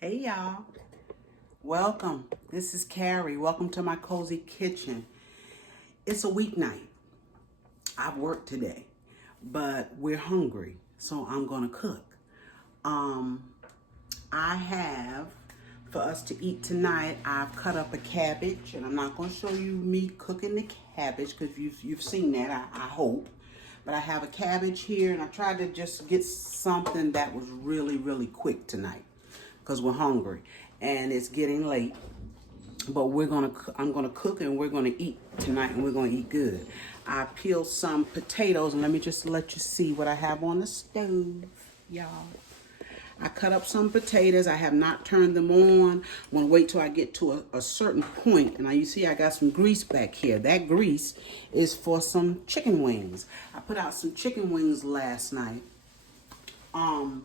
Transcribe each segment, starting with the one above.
Hey y'all, welcome. This is Carrie. Welcome to my cozy kitchen. It's a weeknight. I've worked today, but we're hungry, so I'm gonna cook. Um, I have for us to eat tonight. I've cut up a cabbage, and I'm not gonna show you me cooking the cabbage because you've seen that. I hope. But I have a cabbage here, and I tried to just get something that was really quick tonight because we're hungry and it's getting late. But I'm gonna cook and we're gonna eat tonight, and we're gonna eat good. I peeled some potatoes, and let me just let you see what I have on the stove, y'all. I cut up some potatoes. I have not turned them on. I'm gonna wait till I get to a certain point. And now you see I got some grease back here. That grease is for some chicken wings. I put out some chicken wings last night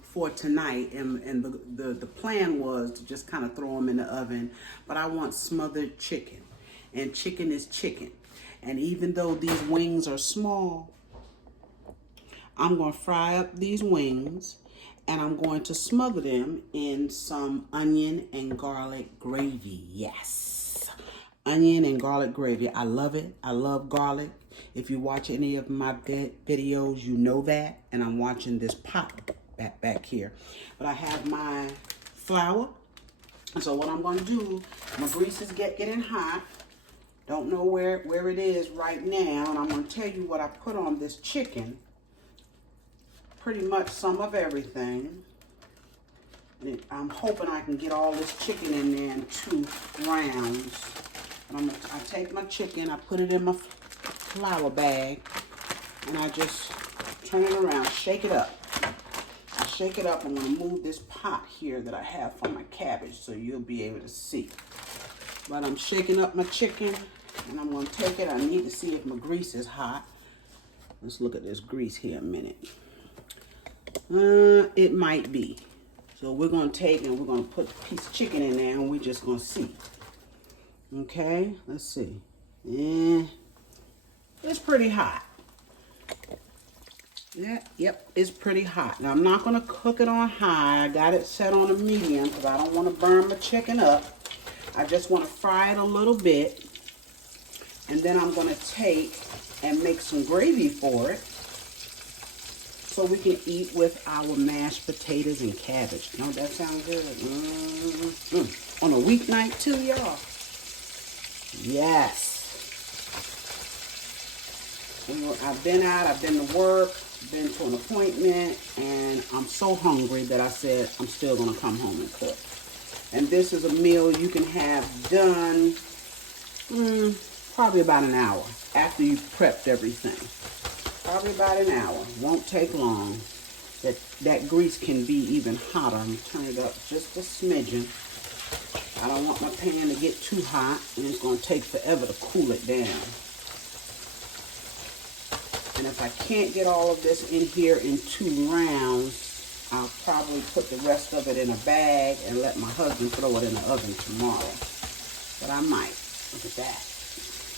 for tonight, and the plan was to just kind of throw them in the oven, but I want smothered chicken, and chicken is chicken. And even though these wings are small, I'm going to fry up these wings, and I'm going to smother them in some onion and garlic gravy. Yes, onion and garlic gravy. I love it. I love garlic. If you watch any of my videos, you know that. And I'm watching this pot back here. But I have my flour. And so what I'm going to do, my grease is getting hot. Don't know where it is right now. And I'm going to tell you what I put on this chicken. Pretty much some of everything. I'm hoping I can get all this chicken in there in 2 rounds. And I take my chicken, I put it in my flour bag, and I just turn it around, shake it up. I shake it up. I'm going to move this pot here that I have for my cabbage so you'll be able to see. But I'm shaking up my chicken, and I'm going to take it. I need to see if my grease is hot. Let's look at this grease here a minute. It might be. So we're going to take and we're going to put a piece of chicken in there, and we're just going to see. Okay, let's see. Yeah, it's pretty hot. Yeah, yep, it's pretty hot. Now I'm not going to cook it on high. I got it set on a medium because I don't want to burn my chicken up. I just want to fry it a little bit. And then I'm going to take and make some gravy for it, so we can eat with our mashed potatoes and cabbage. Don't that sound good? On a weeknight too, y'all. Yes. I've been out, I've been to work, been to an appointment, and I'm so hungry that I said I'm still going to come home and cook. And this is a meal you can have done probably about an hour after you've prepped everything. Probably about an hour. Won't take long. That grease can be even hotter. I'm turn it up just a smidgen. I don't want my pan to get too hot, and it's going to take forever to cool it down. And if I can't get all of this in here in 2 rounds, I'll probably put the rest of it in a bag and let my husband throw it in the oven tomorrow. But I might. Look at that.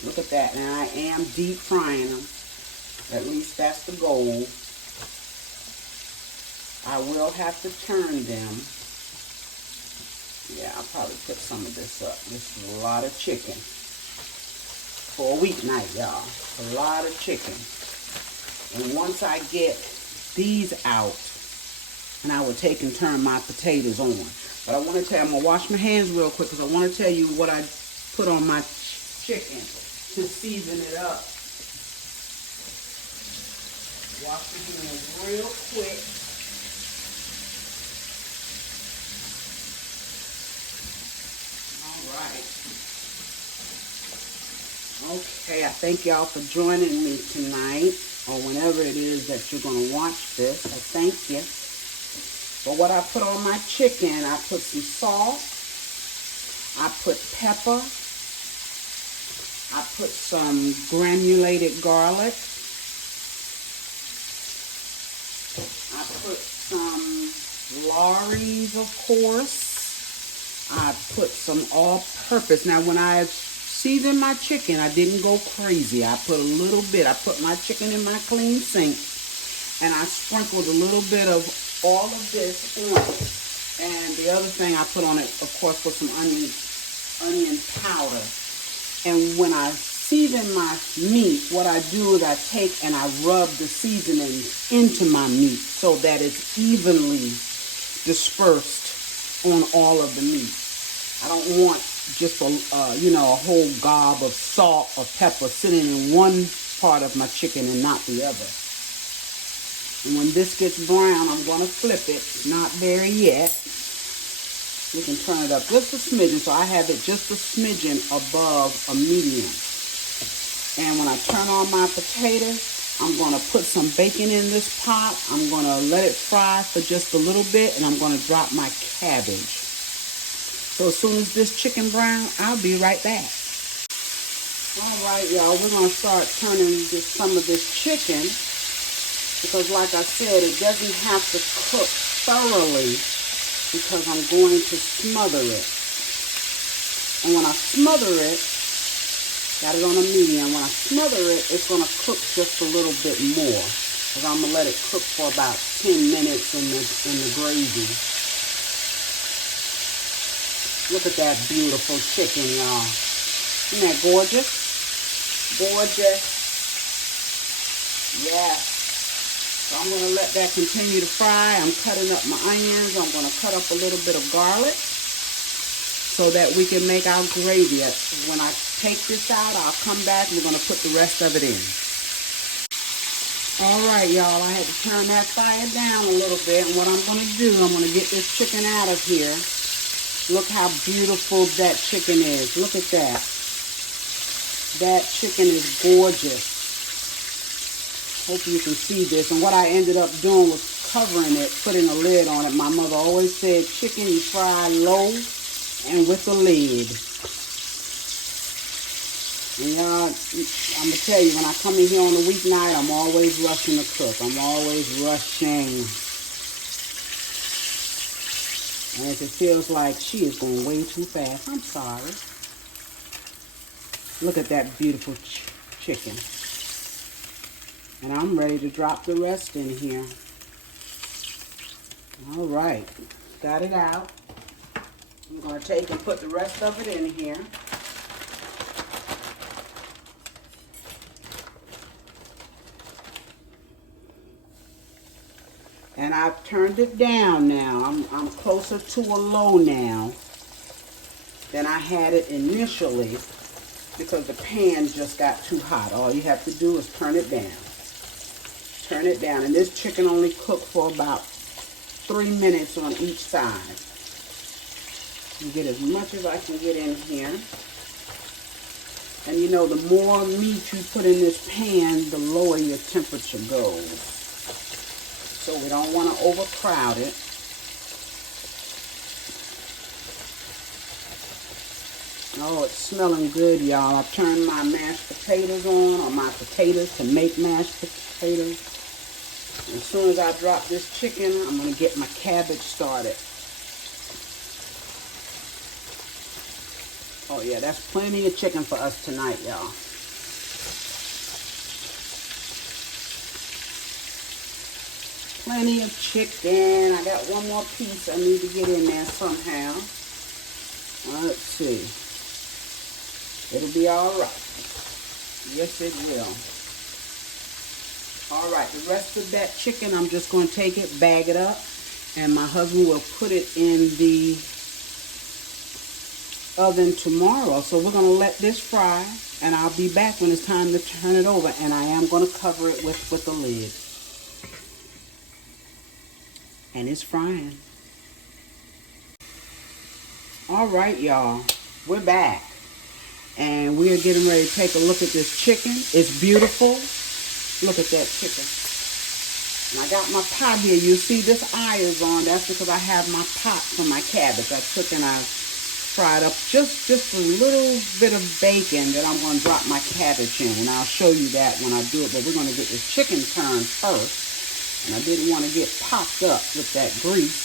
Look at that. And I am deep frying them. At least that's the goal. I will have to turn them. Yeah, I'll probably put some of this up. This is a lot of chicken. For a weeknight, y'all. A lot of chicken. And once I get these out, and I will take and turn my potatoes on. But I want to tell you, I'm going to wash my hands real quick because I want to tell you what I put on my chicken to season it up. Wash your hands real quick. All right. Okay, I thank y'all for joining me tonight, or whenever it is that you're going to watch this. I thank you. But what I put on my chicken, I put some salt. I put pepper. I put some granulated garlic. I put some Lawry's, of course. I put some all-purpose. Now, when I seasoned my chicken, I didn't go crazy. I put a little bit. I put my chicken in my clean sink, and I sprinkled a little bit of all of this on it. And The other thing I put on it, of course, was some onion powder. And when I season my meat, what I do is I take and I rub the seasoning into my meat so that it's evenly dispersed on all of the meat. I don't want just a whole gob of salt or pepper sitting in one part of my chicken and not the other. And when this gets brown, I'm going to flip it. It's not very yet. You can turn it up just a smidgen, so I have it just a smidgen above a medium. And when I turn on my potatoes, I'm going to put some bacon in this pot. I'm going to let it fry for just a little bit, and I'm going to drop my cabbage. So as soon as this chicken brown, I'll be right back. All right, y'all, we're going to start turning some of this chicken, because like I said, it doesn't have to cook thoroughly because I'm going to smother it. And when I smother it, got it on a medium, when I smother it, it's going to cook just a little bit more, because I'm going to let it cook for about 10 minutes in the gravy. Look at that beautiful chicken, y'all. Isn't that gorgeous? Gorgeous. Yes. So I'm going to let that continue to fry. I'm cutting up my onions. I'm going to cut up a little bit of garlic so that we can make our gravy. When I take this out, I'll come back and we're going to put the rest of it in. All right, y'all. I had to turn that fire down a little bit. And what I'm going to do, I'm going to get this chicken out of here. Look how beautiful that chicken is. Look at that. That chicken is gorgeous. Hope you can see this. And what I ended up doing was covering it, putting a lid on it. My mother always said chicken you fry low and with a lid. And y'all, I'm going to tell you, when I come in here on a weeknight, I'm always rushing to cook. I'm always rushing. And if it feels like she is going way too fast, I'm sorry. Look at that beautiful chicken. And I'm ready to drop the rest in here. All right. Got it out. I'm going to take and put the rest of it in here. And I've turned it down now. I'm closer to a low now than I had it initially because the pan just got too hot. All you have to do is turn it down. Turn it down. And this chicken only cooked for about 3 minutes on each side. You get as much as I can get in here. And you know, the more meat you put in this pan, the lower your temperature goes. So we don't want to overcrowd it. Oh, it's smelling good, y'all. I've turned my mashed potatoes on, or my potatoes to make mashed potatoes. As soon as I drop this chicken, I'm going to get my cabbage started. Oh yeah, that's plenty of chicken for us tonight, y'all. Plenty of chicken. I got one more piece I need to get in there somehow. Let's see. It'll be all right. Yes, it will. All right, the rest of that chicken, I'm just going to take it, bag it up, and my husband will put it in the oven tomorrow. So we're going to let this fry, and I'll be back when it's time to turn it over, and I am going to cover it with the lid. And it's frying. All right, y'all, we're back. And we're getting ready to take a look at this chicken. It's beautiful. Look at that chicken. And I got my pot here. You see this eye is on. That's because I have my pot for my cabbage. I took and I fried up just a little bit of bacon that I'm going to drop my cabbage in. And I'll show you that when I do it. But we're going to get this chicken turned first. And I didn't want to get popped up with that grease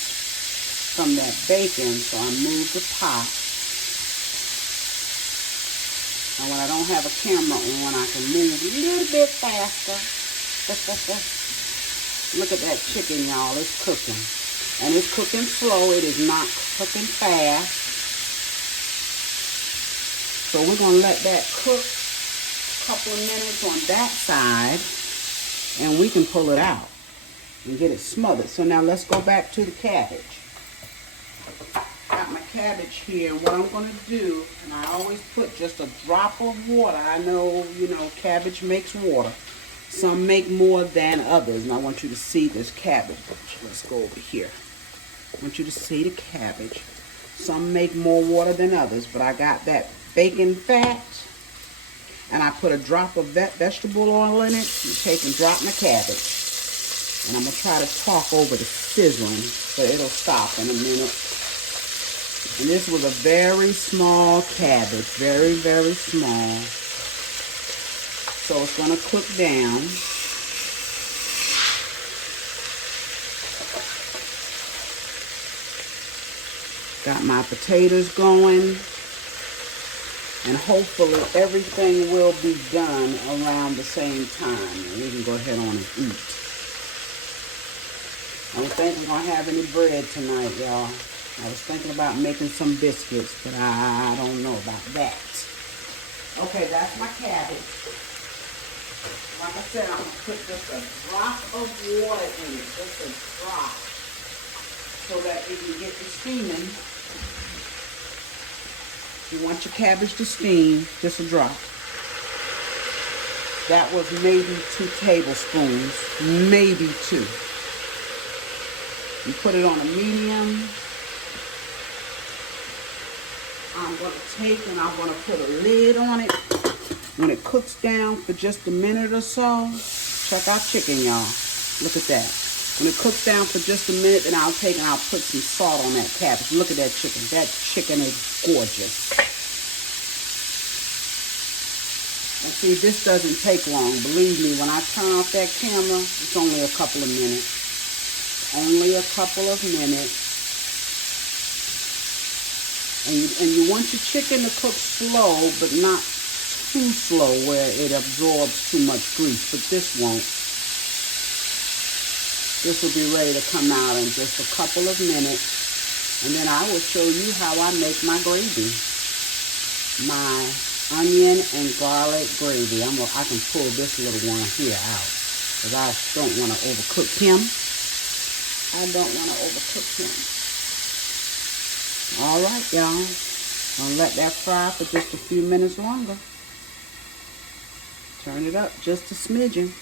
from that bacon, so I moved the pot. And when I don't have a camera on, I can move a little bit faster. Look at that chicken, y'all. It's cooking. And it's cooking slow. It is not cooking fast. So we're going to let that cook a couple of minutes on that side. And we can pull it out and get it smothered. So now let's go back to the cabbage. Got my cabbage here. What I'm going to do, and I always put just a drop of water. I know, cabbage makes water. Some make more than others. And I want you to see this cabbage. Let's go over here. I want you to see the cabbage. Some make more water than others, but I got that bacon fat. And I put a drop of vegetable oil in it. And take and drop my cabbage. And I'm going to try to talk over the sizzling, so it'll stop in a minute. And this was a very small cabbage. Very, very small. So it's going to cook down. Got my potatoes going. And hopefully everything will be done around the same time. And we can go ahead on and eat. I don't think we're going to have any bread tonight, y'all. I was thinking about making some biscuits, but I don't know about that. Okay, that's my cabbage. Like I said, I'm going to put just a drop of water in it. Just a drop. So that it can get to steaming. You want your cabbage to steam, just a drop. That was maybe 2 tablespoons, maybe 2. You put it on a medium. I'm going to take and I'm going to put a lid on it. When it cooks down for just a minute or so, check out chicken, y'all. Look at that. When it cooks down for just a minute, then I'll take and I'll put some salt on that cabbage. Look at that chicken. That chicken is gorgeous. And see, this doesn't take long. Believe me, when I turn off that camera, it's only a couple of minutes. Only a couple of minutes. And you want your chicken to cook slow, but not too slow where it absorbs too much grease. But this won't. This will be ready to come out in just a couple of minutes. And then I will show you how I make my gravy. My onion and garlic gravy. I can pull this little one here out. Because I don't want to overcook him. I don't want to overcook him. All right, y'all. Gonna let that fry for just a few minutes longer. Turn it up just a smidgen.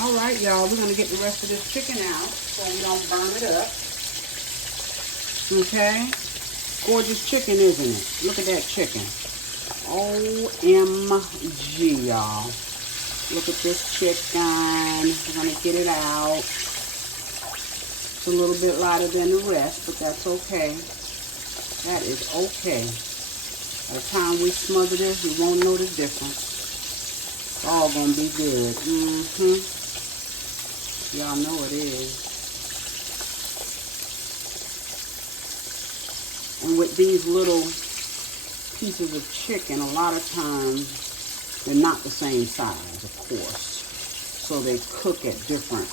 All right, y'all. We're gonna get the rest of this chicken out so we don't burn it up. Okay. Gorgeous chicken, isn't it? Look at that chicken. OMG, y'all. Look at this chicken. We're gonna get it out. It's a little bit lighter than the rest, but that's okay. That is okay. By the time we smother this, we won't know the difference. It's all gonna be good. Y'all know it is. And with these little pieces of chicken, a lot of times they're not the same size, of course. So they cook at different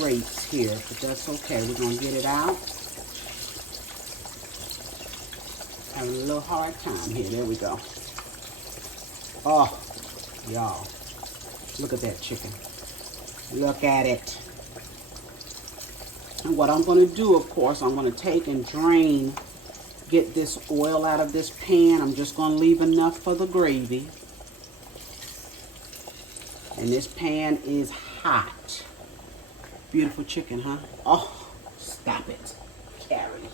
rates here, but that's okay. We're going to get it out. Having a little hard time here. There we go. Oh, y'all. Look at that chicken. Look at it. And what I'm going to do, of course, I'm going to take and drain, get this oil out of this pan. I'm just going to leave enough for the gravy. And this pan is hot. Beautiful chicken, huh? Oh, stop it, Carrie.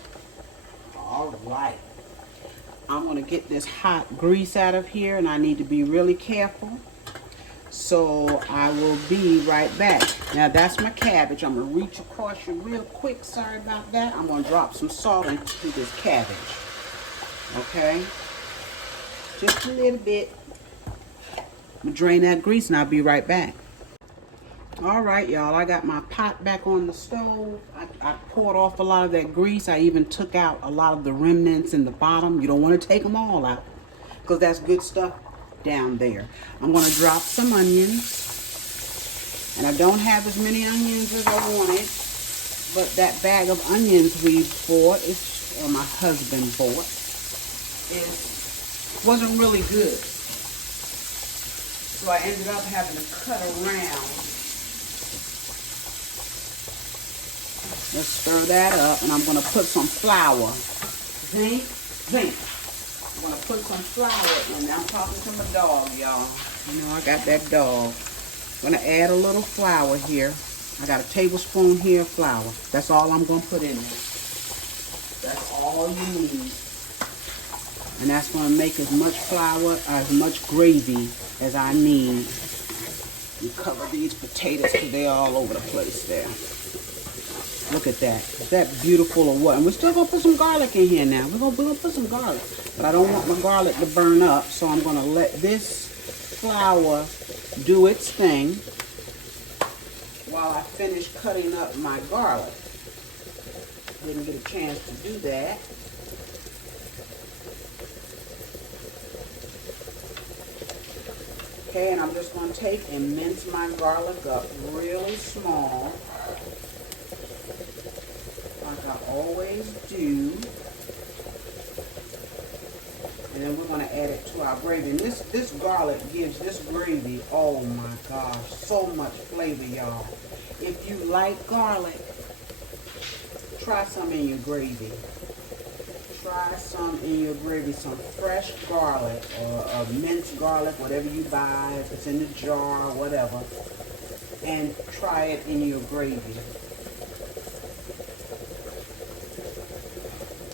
All right. I'm going to get this hot grease out of here, and I need to be really careful. So I will be right back. Now that's my cabbage. I'm going to reach across you real quick. Sorry about that. I'm going to drop some salt into this cabbage. Okay? Just a little bit. I'm going to drain that grease and I'll be right back. All right, y'all. I got my pot back on the stove. I poured off a lot of that grease. I even took out a lot of the remnants in the bottom. You don't want to take them all out because that's good stuff down there. I'm going to drop some onions. And I don't have as many onions as I wanted, but that bag of onions we bought, or my husband bought, wasn't really good. So I ended up having to cut around. Let's stir that up, and I'm going to put some flour. Zink, zink. I'm going to put some flour in there. I'm talking to my dog, y'all. You know I got that dog. I'm going to add a little flour here. I got a tablespoon here of flour. That's all I'm going to put in there. That's all you need. And that's going to make as much flour, as much gravy as I need. You cover these potatoes till they're all over the place there. Look at that. Is that beautiful or what? And we're still going to put some garlic in here now. We're gonna put some garlic. But I don't want my garlic to burn up, so I'm going to let this flour do its thing while I finish cutting up my garlic. Didn't get a chance to do that. Okay, and I'm just going to take and mince my garlic up really small, like I always do. And then we're going to add it to our gravy. And this garlic gives this gravy, oh my gosh, so much flavor, y'all. If you like garlic, try some in your gravy. Try some in your gravy, some fresh garlic or minced garlic, whatever you buy, if it's in the jar or whatever, and try it in your gravy.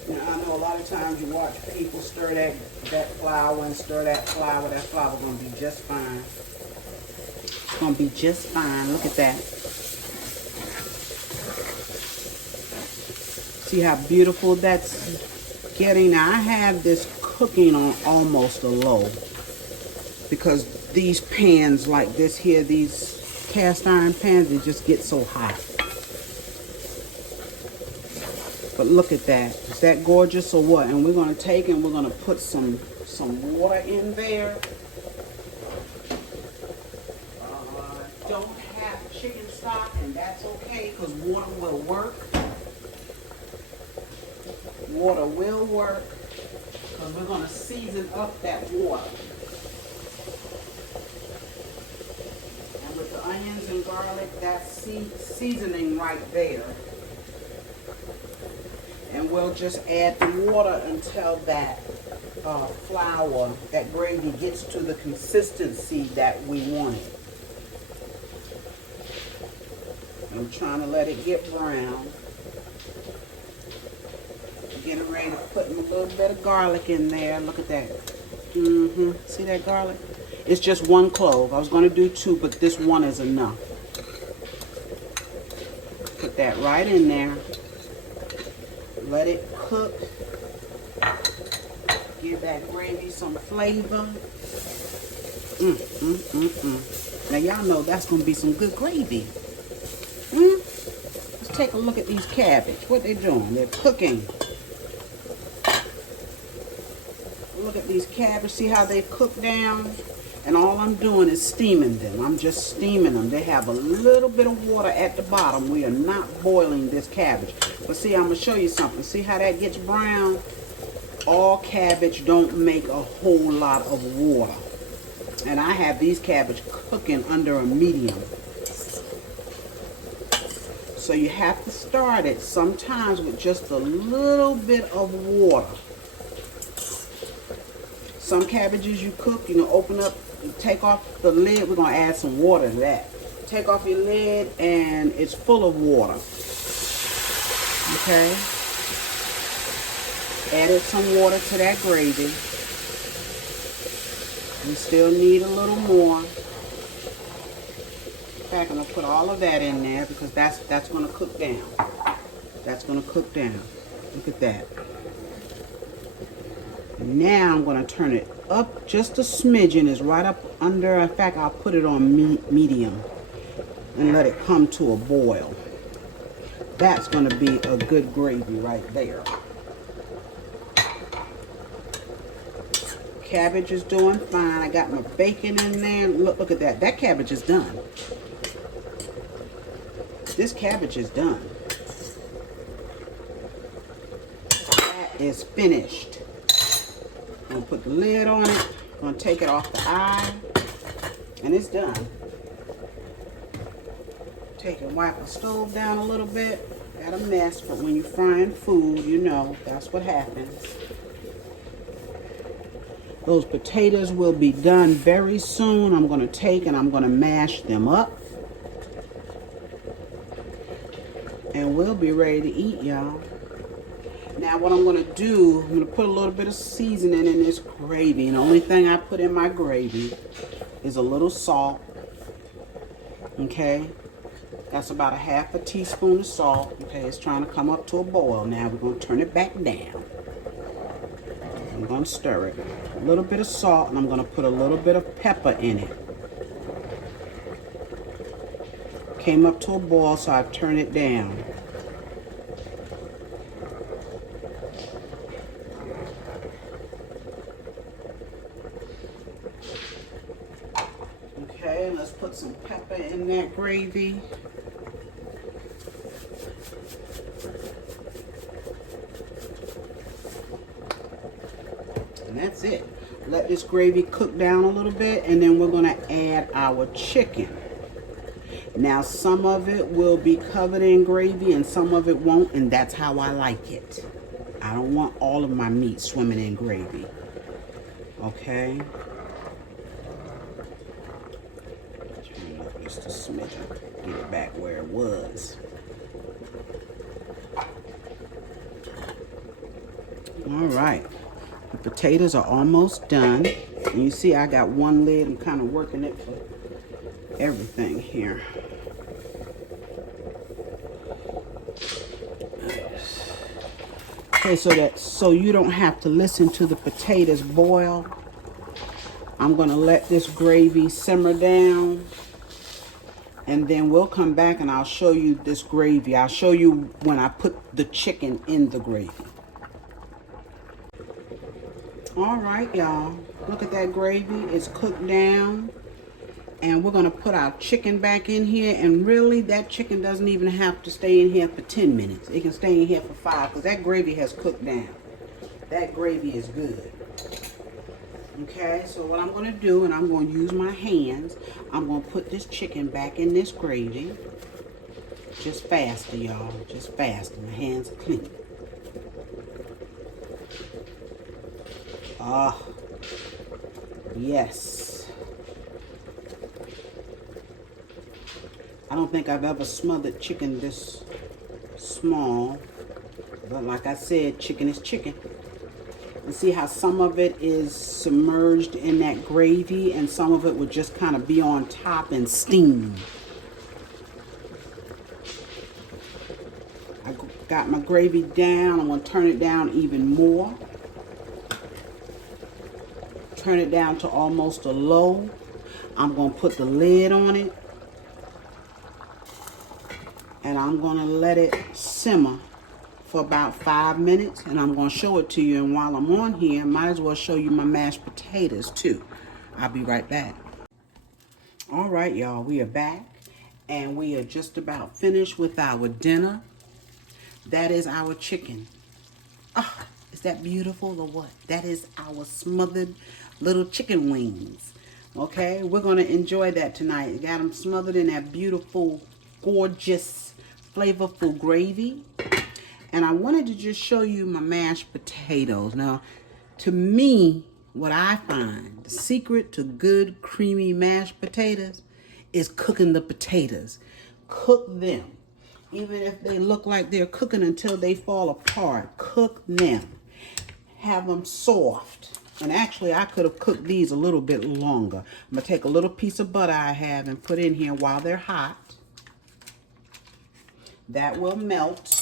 Now, I know a lot of times you watch people stir that flour and stir that flour. That flour is going to be just fine. It's going to be just fine. Look at that. See how beautiful that's getting. Now I have this cooking on almost a low because these pans like this here, these cast iron pans, they just get so hot. But look at that. Is that gorgeous or what? And we're going to take and we're going to put some water in there. Don't have chicken stock, and that's okay because water will work. Water will work because we're going to season up that water. And with the onions and garlic, that's seasoning right there. And we'll just add the water until that flour, that gravy gets to the consistency that we want it. I'm trying to let it get brown. Getting ready to put a little bit of garlic in there. Look at that. See that garlic? It's just one clove. I was going to do two, but this one is enough. Put that right in there. Let it cook. Give that gravy some flavor. Now y'all know that's going to be some good gravy. Let's take a look at these cabbage. What they doing? They're cooking. Look at these cabbage. See how they cook down? And all I'm doing is steaming them. I'm just steaming them. They have a little bit of water at the bottom. We are not boiling this cabbage. But see, I'm going to show you something. See how that gets brown? All cabbage don't make a whole lot of water. And I have these cabbage cooking under a medium. So you have to start it sometimes with just a little bit of water. Some cabbages you cook, you can open up, take off the lid. We're going to add some water to that. Take off your lid and it's full of water. Okay? Added some water to that gravy. We still need a little more. In fact, I'm going to put all of that in there because that's going to cook down. That's going to cook down. Look at that. Now I'm going to turn it up just a smidgen. It's right up under. In fact, I'll put it on medium and let it come to a boil. That's going to be a good gravy right there. Cabbage is doing fine. I got my bacon in there. Look at that. That cabbage is done. This cabbage is done. That is finished. I'm gonna put the lid on it. I'm gonna take it off the eye, and it's done. Take and wipe the stove down a little bit. Got a mess, but when you're frying food, you know that's what happens. Those potatoes will be done very soon. I'm gonna take and I'm gonna mash them up. And we'll be ready to eat, y'all. Now what I'm gonna do, I'm gonna put a little bit of seasoning in this gravy. And the only thing I put in my gravy is a little salt. Okay? That's about a half a teaspoon of salt. Okay, it's trying to come up to a boil. Now we're gonna turn it back down. I'm gonna stir it. A little bit of salt, and I'm gonna put a little bit of pepper in it. Came up to a boil, so I've turned it down. Okay, let's put some pepper in that gravy. And that's it. Let this gravy cook down a little bit, and then we're gonna add our chicken. Now, some of it will be covered in gravy and some of it won't, and that's how I like it. I don't want all of my meat swimming in gravy. Okay? Turn it up just a smidgen. Get it back where it was. All right. The potatoes are almost done. And you see I got one lid. I'm kind of working it for everything here. Okay, so you don't have to listen to the potatoes boil. I'm gonna let this gravy simmer down, and then we'll come back and I'll show you this gravy. I'll show you when I put the chicken in the gravy. All right, y'all. Look at that gravy. It's cooked down. And we're going to put our chicken back in here. And really, that chicken doesn't even have to stay in here for 10 minutes. It can stay in here for 5 because that gravy has cooked down. That gravy is good. Okay, so what I'm going to do, and I'm going to use my hands, I'm going to put this chicken back in this gravy. Just faster, y'all. Just faster. My hands are clean. Ah, yes. I don't think I've ever smothered chicken this small, but like I said, chicken is chicken. And see how some of it is submerged in that gravy and some of it would just kind of be on top and steam. I got my gravy down. I'm going to turn it down even more. Turn it down to almost a low. I'm going to put the lid on it. And I'm going to let it simmer for about 5 minutes. And I'm going to show it to you. And while I'm on here, I might as well show you my mashed potatoes too. I'll be right back. All right, y'all. We are back. And we are just about finished with our dinner. That is our chicken. Ah, is that beautiful or what? That is our smothered little chicken wings. Okay, we're going to enjoy that tonight. Got them smothered in that beautiful, gorgeous, flavorful gravy. And I wanted to just show you my mashed potatoes. Now, to me, what I find, the secret to good, creamy mashed potatoes is cooking the potatoes. Cook them. Even if they look like they're cooking until they fall apart, cook them. Have them soft. And actually, I could have cooked these a little bit longer. I'm going to take a little piece of butter I have and put in here while they're hot. That will melt.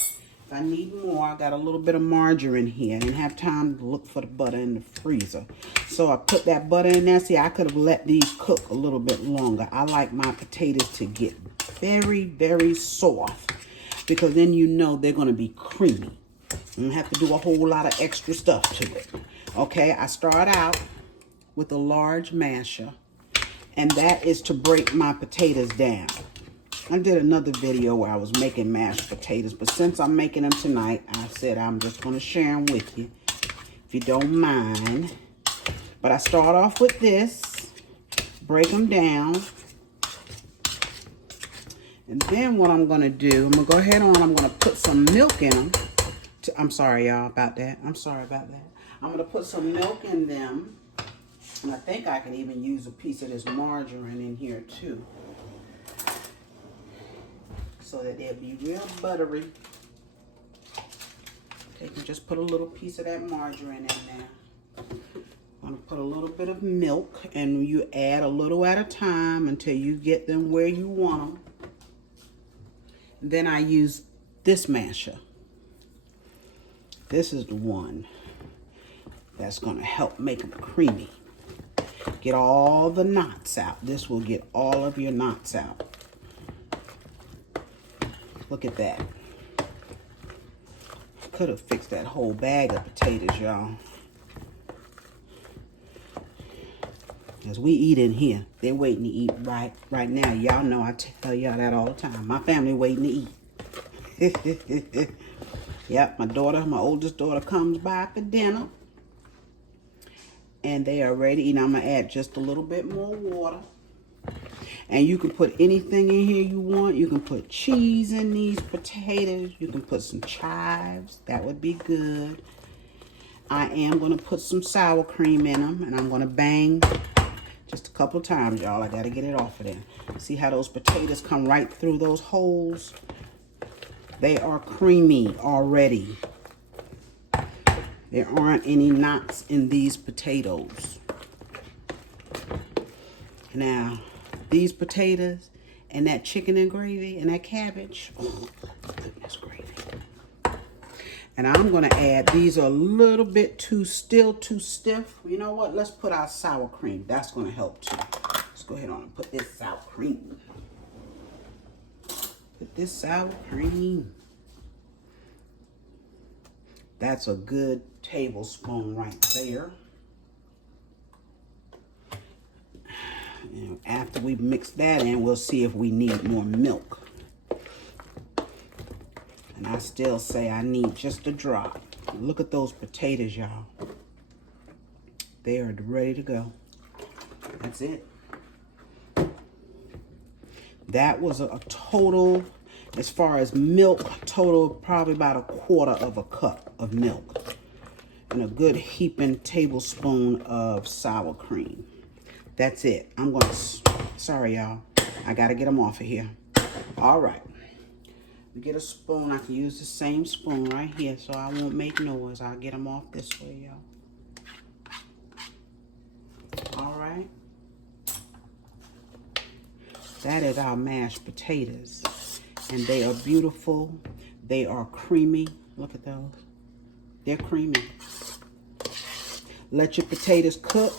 If I need more, I got a little bit of margarine here. I didn't have time to look for the butter in the freezer. So I put that butter in there. See, I could have let these cook a little bit longer. I like my potatoes to get very, very soft, because then you know they're going to be creamy. You don't have to do a whole lot of extra stuff to it. Okay, I start out with a large masher, and that is to break my potatoes down. I did another video where I was making mashed potatoes, but since I'm making them tonight, I said I'm just going to share them with you, if you don't mind. But I start off with this, break them down. And then what I'm going to do, I'm going to go ahead on, I'm going to put some milk in them. I'm sorry, y'all, about that. I'm sorry about that. I'm going to put some milk in them. And I think I can even use a piece of this margarine in here, too. So that they'll be real buttery. Take and just put a little piece of that margarine in there. I'm going to put a little bit of milk. And you add a little at a time until you get them where you want them. Then I use this masher. This is the one that's going to help make them creamy. Get all the knots out. This will get all of your knots out. Look at that. Could have fixed that whole bag of potatoes, y'all. As we eat in here, they're waiting to eat right now. Y'all know I tell y'all that all the time. My family waiting to eat. Yep, my oldest daughter comes by for dinner. And they are ready to eat. I'm going to add just a little bit more water. And you can put anything in here you want. You can put cheese in these potatoes. You can put some chives. That would be good. I am going to put some sour cream in them. And I'm going to bang just a couple times, y'all. I got to get it off of there. See how those potatoes come right through those holes? They are creamy already. There aren't any knots in these potatoes. Now, these potatoes and that chicken and gravy and that cabbage, oh, goodness gravy. And I'm going to add, these are a little bit still too stiff. You know what? Let's put our sour cream. That's going to help too. Let's go ahead on and put this sour cream. Put this sour cream. That's a good tablespoon right there. And after we mix that in, we'll see if we need more milk. And I still say I need just a drop. Look at those potatoes, y'all. They are ready to go. That's it. That was a total, as far as milk, total probably about 1/4 cup of milk. And a good heaping tablespoon of sour cream. That's it. I'm going to, sorry y'all, I got to get them off of here. All right. We get a spoon. I can use the same spoon right here so I won't make noise. I'll get them off this way, y'all. All right. That is our mashed potatoes. And they are beautiful. They are creamy. Look at those. They're creamy. Let your potatoes cook.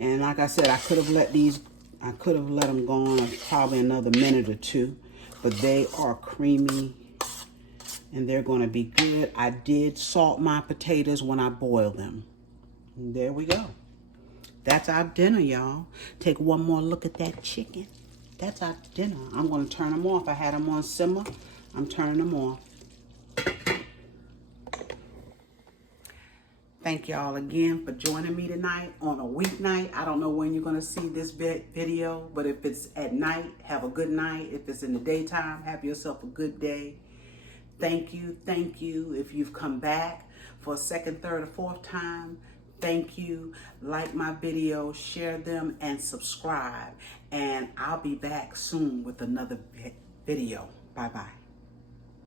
And like I said, I could have let them go on probably another minute or two. But they are creamy. And they're going to be good. I did salt my potatoes when I boiled them. And there we go. That's our dinner, y'all. Take one more look at that chicken. That's our dinner. I'm going to turn them off. I had them on simmer. I'm turning them off. Thank y'all again for joining me tonight on a weeknight. I don't know when you're going to see this video, but if it's at night, have a good night. If it's in the daytime, have yourself a good day. Thank you. Thank you. If you've come back for a second, third, or fourth time, thank you. Like my videos, share them, and subscribe. And I'll be back soon with another video. Bye-bye.